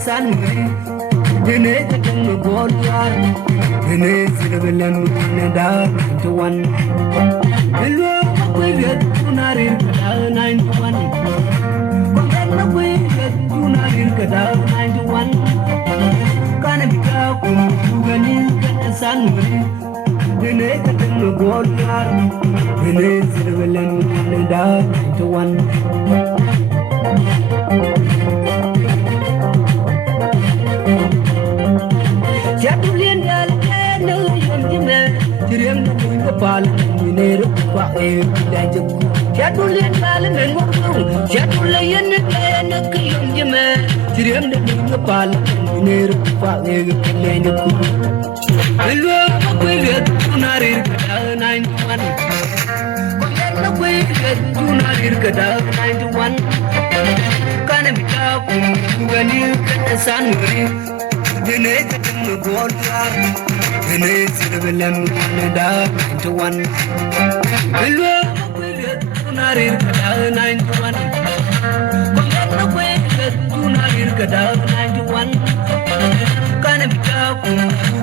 sanuri dine kadang golyar dine sirbelan nada to one hello we tunarir kada 91 kongan we tunarir kada 91 kana bika ku gani kada sanuri dine kadang golyar dine sirbelan nada to one Pal minero pa e dajuk jadulin pal men ngong jadulayen ne kiyum jeme tirem de pal minero pa e dajuk elo ko le tunarir kada 91 ko yen ko le tunarir kada 91 kana bita ku gani kada sanuri dine kadam golyar dine sirbelan nada to one hello tunarir kada 91 kongan ko tunarir kada 91 kana bita ku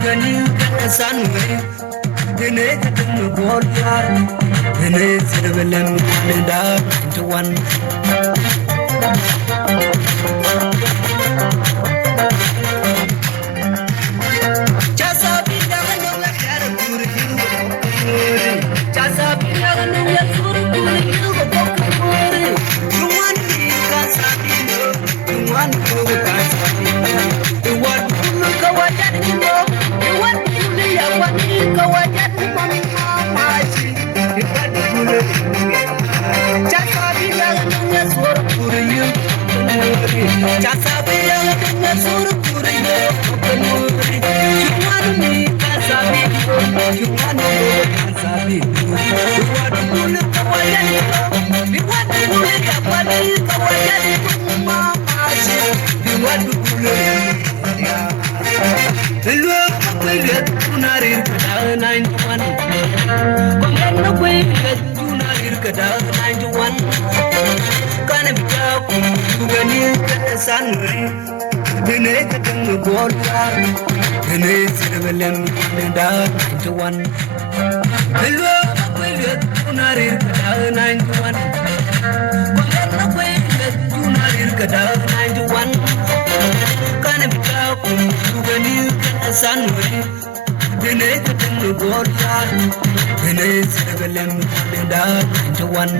gani kada sanuri dine kadam golyar dine sirbelan nada to one sanuri dine kadang golyar dine sirbelan nada to one hello we tunarir kada 91 kongan we tunarir kada 91 kana bita ku gani kada sanuri dine kadang golyar dine sirbelan nada to one